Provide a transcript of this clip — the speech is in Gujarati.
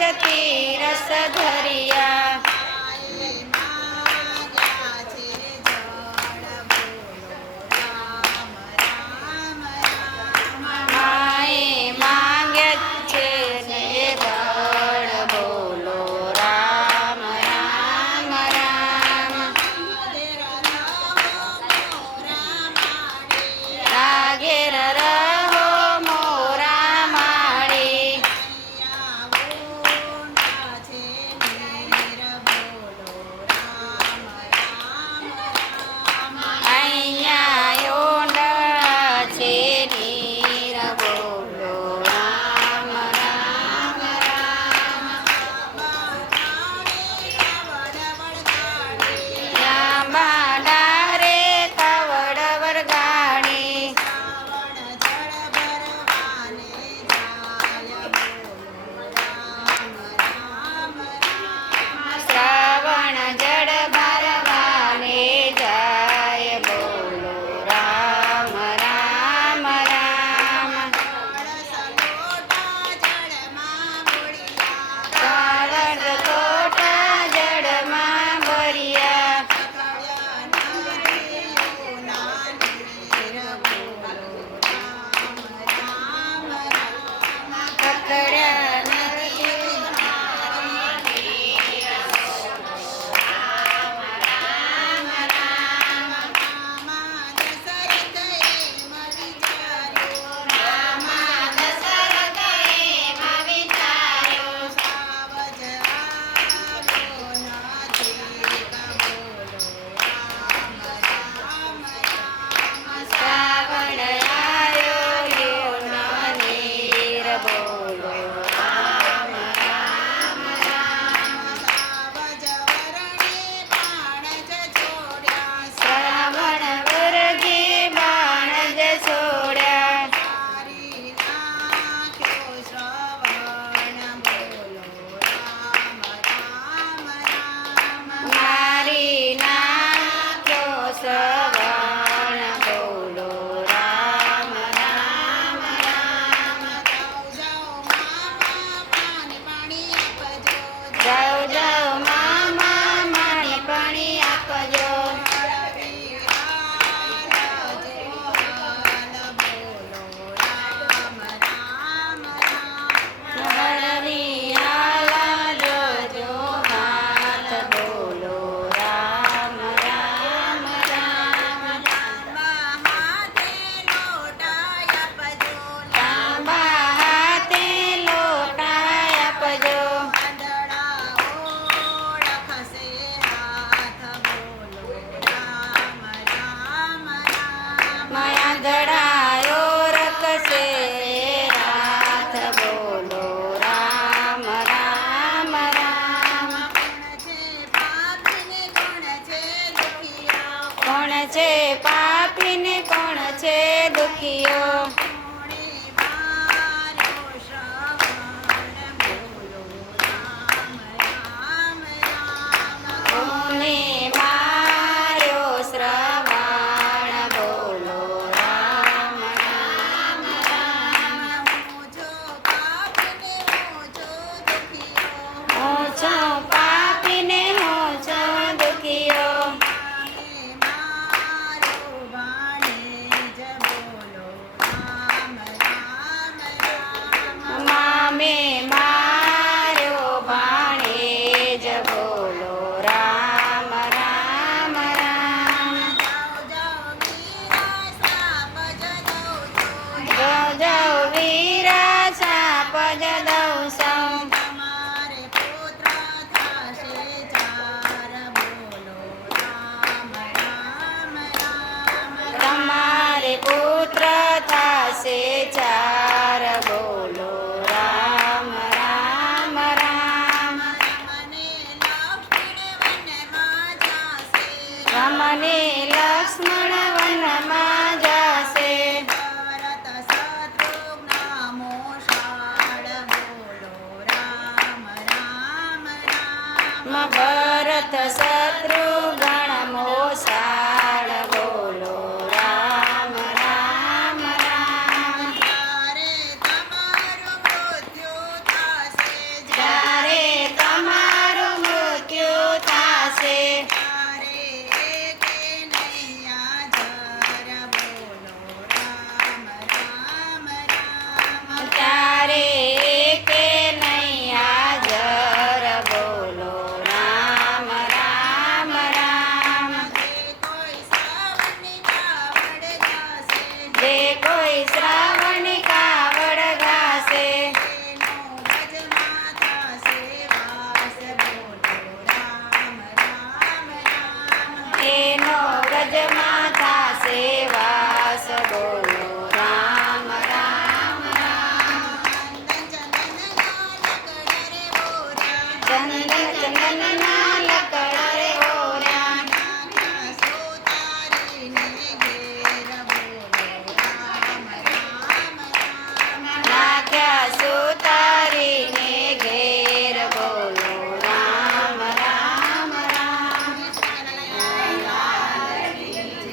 तीरस रसधरिया। 啊。પાસે ચાર બોલો રામ રામ રામ રમને લક્ષ્મણ વનમાં જાશે ભરત શત્રુ